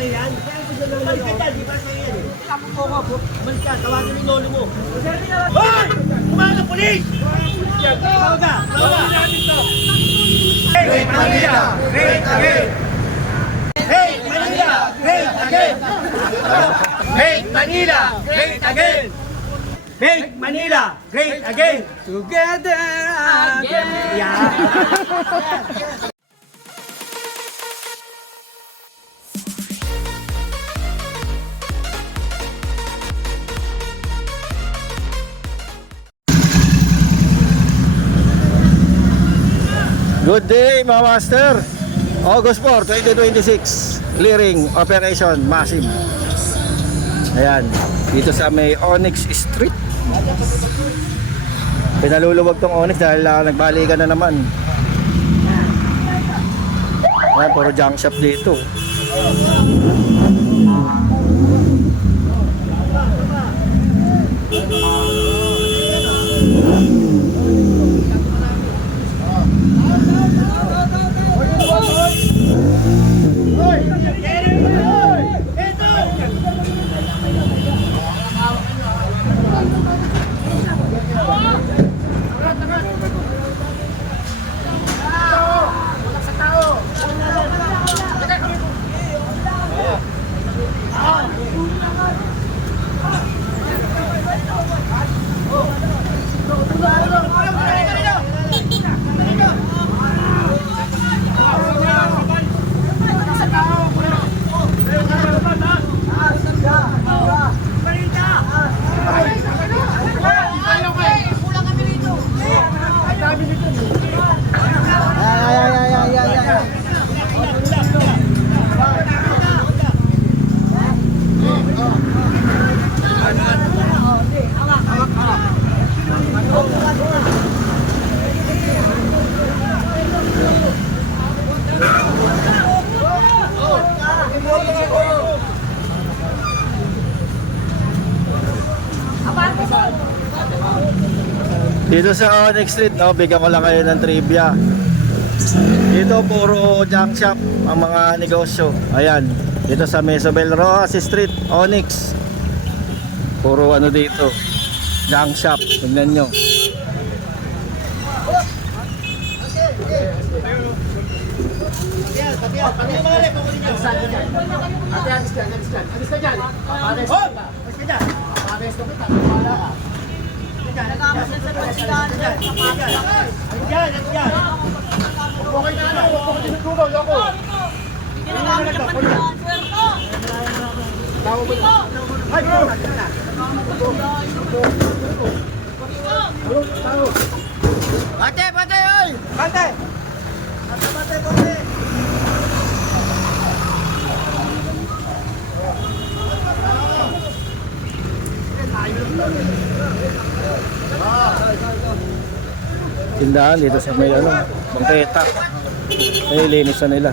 na yan. Balik kita, di ba sa'yo yan eh? Balik ka, tawagin yung lolo mo. Hoy! Kumahal ng polis! Tawag ka! Hey, Manila! Great again! Hey, Manila! Great again! Hey, Manila! Great again! Make Manila great again! Together again! Yeah! Good day mga master. August 4, 2026. Clearing operation massive. Ayan, dito sa may Onyx Street. Pinaluluwag tong Onyx dahil nagbalikan na naman. Ayan, puro junk shop dito. Dito sa Onyx Street, no, bigyan ko lang kayo ng trivia. Dito puro junk shop ang mga negosyo. Ayan, dito sa Mesobel Rojas Street, Onyx. Puro ano dito, junk shop. Tingnan nyo. Bate, bate, oy! Bate! Bate, bate, bate! Tindahan dito sa may ano, bangketa. Ay, linis na nila.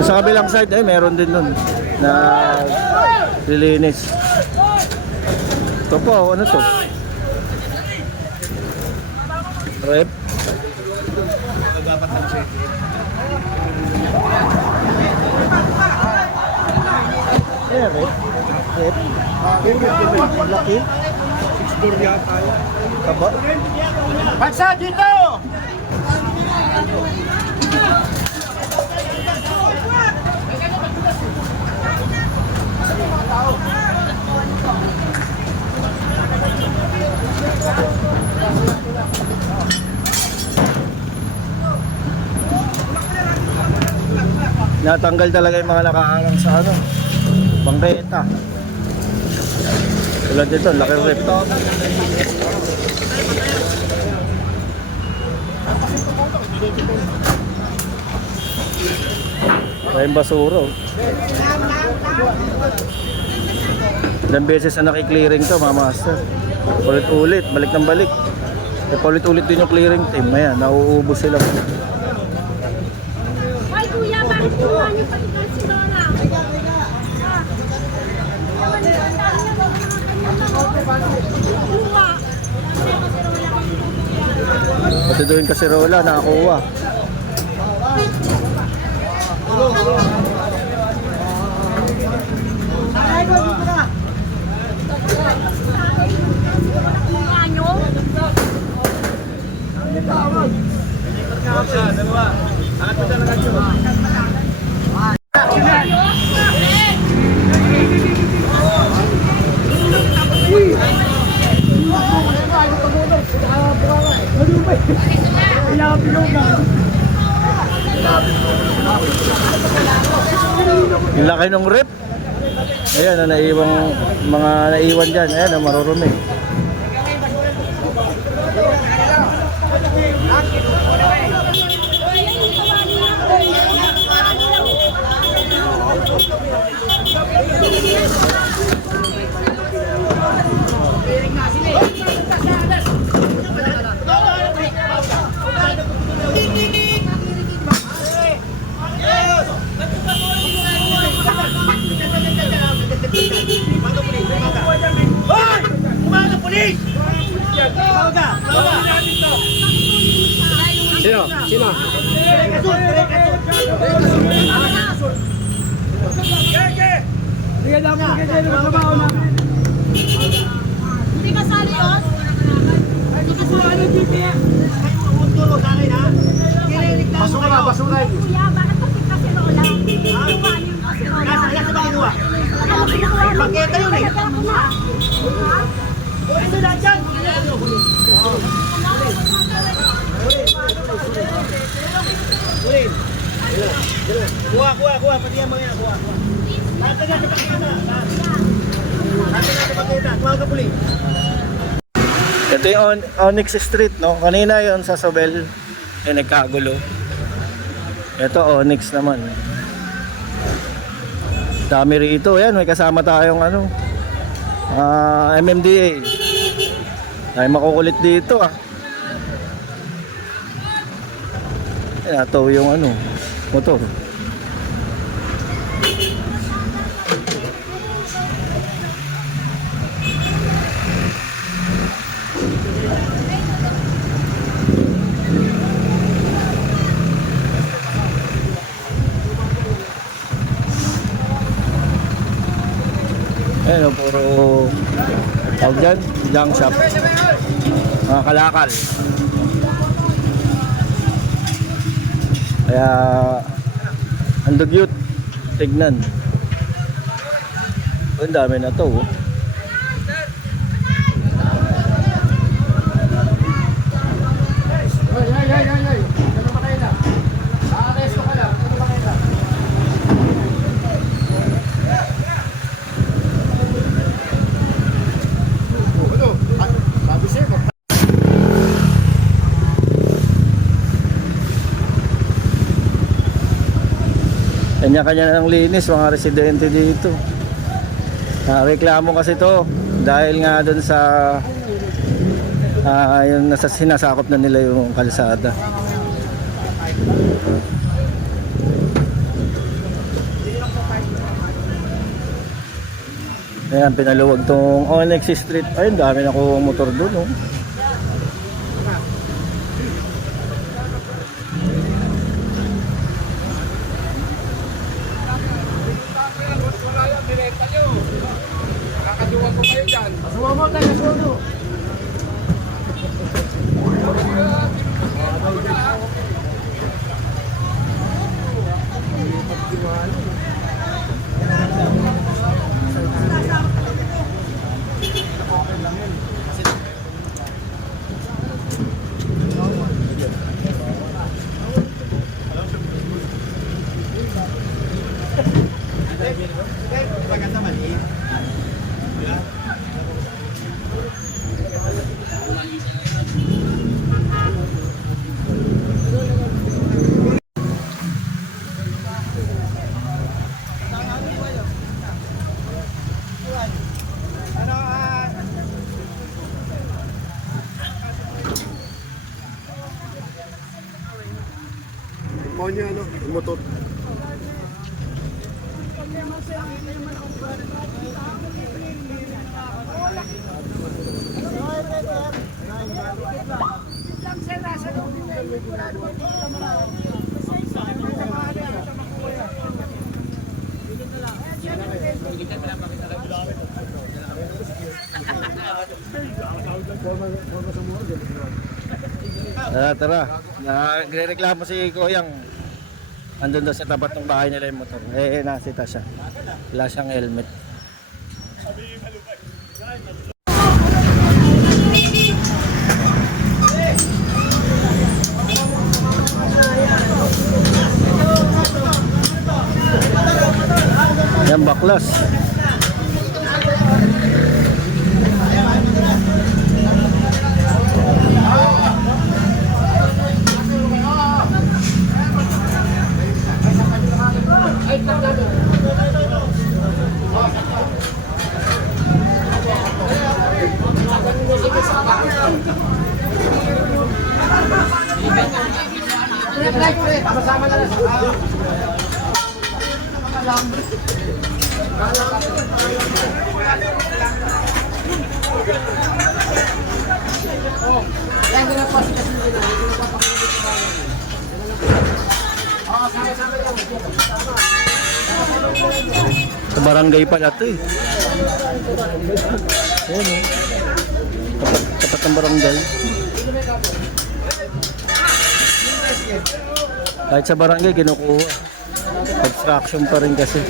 Sa kabilang side ay meron din nun na lilinis. Ito po, ano to? Rep. Yeah, rep. Rep. Laki. Kaba. Bansa dito! Natanggal talaga yung mga nakahangang sa ano, bangketa. Tulad dito, laki rep. Kayong basura. Ilang beses na nakiklearing to mga master. Ulit-ulit, balik ng balik. E paulit-ulit din yung clearing team. Ayan, nauubos sila. Ay kuya, bakit kuha niyo pati si Lola? Pati doon kasi rola, nakakuha. Yung laki ng rep. Ayan, naiwang mga naiwan dyan. Ayan, marurumi. Hoy! Kumahal ng pulis! Tawag ka! Tawag ka! Sino? Sino? Kasut! Gege! Sige daw mo, gege! Masabaw namin! Hindi ka sali yun? Hindi ka sali. Basura na, basura! Kuya, bakit kasi kasi Lola? Kinuha niyo kasi Lola. Nasa ba kinuha? Ano kinuha mo? Pakita yun eh. Talaga ako na. Ha? Ito na dyan! Ulit! Kuha! Pati yan mga yan, kuha! Lahat na natin pakita! Lahat na natin pakita! Tumawag ka pulis! Ito yung Onyx Street, no? Kanina yon sa Sobel, nagkagulo. Ito Onyx naman. Dami rito. Ayan, may kasama tayong MMDA. Ay makukulit dito ah. Ayan, ito yung motor. Ayan, puro tawag dyan, junk shop, mga kalakal. Kaya ang dugyot, tignan. Ang dami na to oh. Kanya-kanya ng linis mga residente dito. Reklamo kasi to dahil nga doon sa yung nasa sinasakop na nila yung kalsada. Ayan, pinaluwag tong Onyx Street. Ayun, dami na ko motor doon oh. Niya yung motor. Tara, tara. Nagre-reklamo si Kuyang. Andun daw sa tapat ng bahay nila yung motor. Nasita siya. Wala siyang helmet. Yan, baklas. Sa barangay pala ito eh. Ayan eh. Tapat ng barangay. Kahit sa barangay kinukuha. Obstruction pa rin kasi.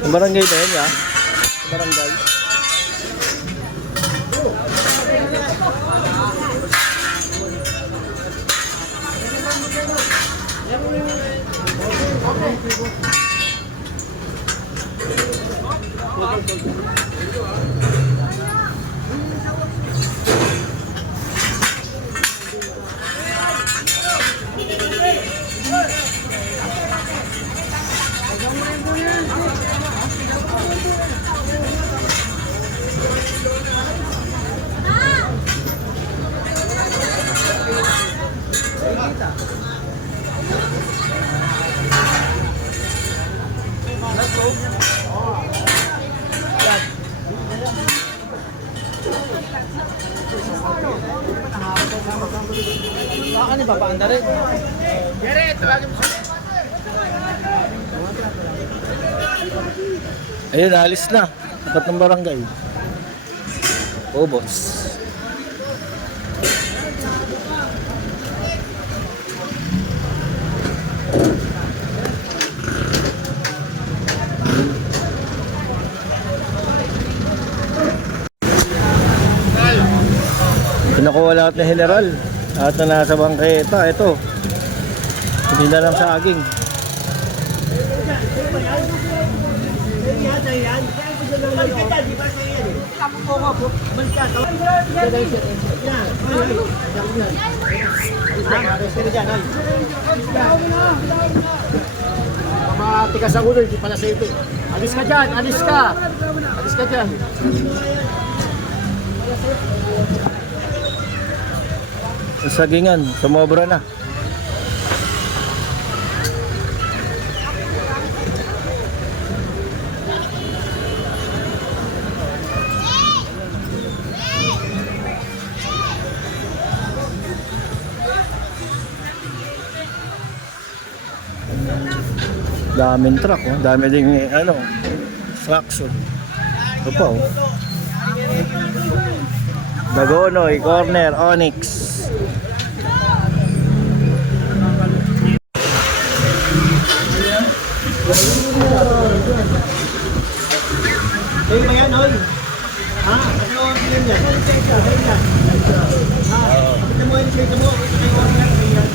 Yung barangay na yun, ya? Yung barangay. Baka ni papaanda rin. Ayun, alis na. Tapat ng barangay. Oh, boss. Pinakuha lahat na general. Lahat na nasa bangketa. Ito. Hindi na lang saging. Matikas ang ulo, hindi pala sa ito. Alis ka dyan, alis ka. Alis ka dyan. Sagingan, sumobra na. Daming truck, oh. Dami ding ano, fraction. Ito pa, oh. Dagonoy, corner, Onyx. Sa'yo ba yan, Hoy? Ha? Ano ang yan yan? Sa'yo yan. Ha? Kapit mo yan, sa'yo mo. Sa'yo yan.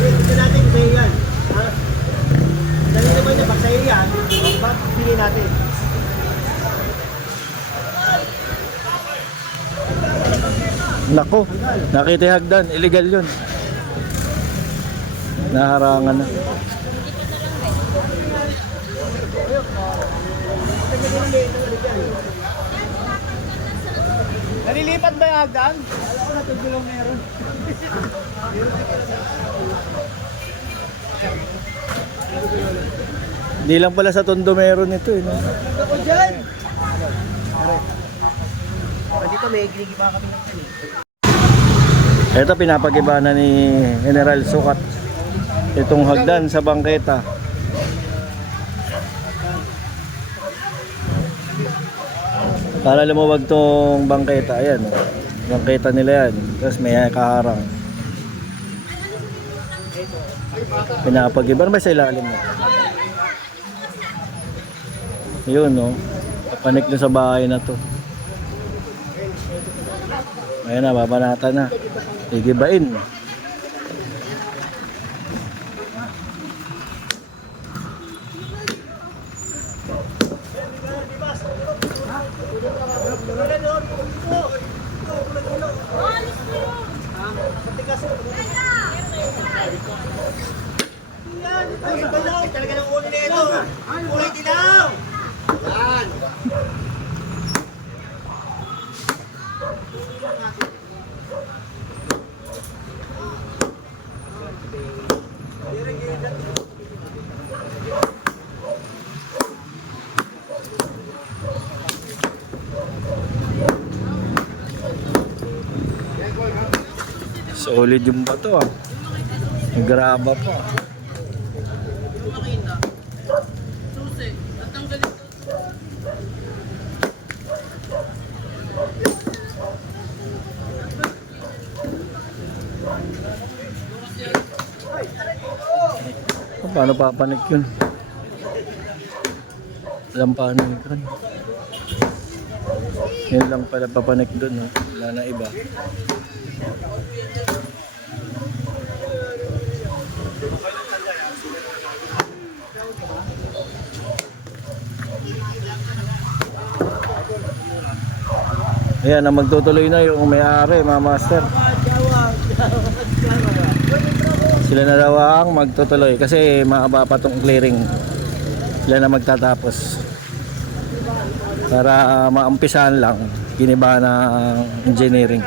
Ito natin sa'yo yan. Ha? Dali naman na pag sa'yo yan, bakit pili natin? Nako, nakita yung hagdan, illegal yun. Naharangan na. Nalilipat ba yung hagdan? Alam ko na ito lang meron. Hindi lang pala sa Tondo meron ito eh. No? Ako dyan! Dito may ginigiba kami ng kani. Ito pinapagiba na ni General Sukat. Itong hagdan sa bangketa. Para lumawag tong bangketa. Ayan. Oh. Bangketa nila yan. Tapos may kaharang. Pinapagiba. Ano ba sa ilalim mo? Yun no. Papanik na sa bahay na to. Ayan na, babanata na. Igibain. Ay, dilaw! Talaga ng ulo na ito! Kulay dilaw! Yan! Solid yung bato ah. Nagraba pa. Paano papanik yun? Alam paano yun? Yun lang pala papanik dun. No? Wala na iba. Ayan, ang magtutuloy na yung may-ari, mga master. Sila na daw ang magtutuloy kasi mahaba pa tong clearing. Sila na magtatapos. Para maumpisahan lang, giniba na engineering.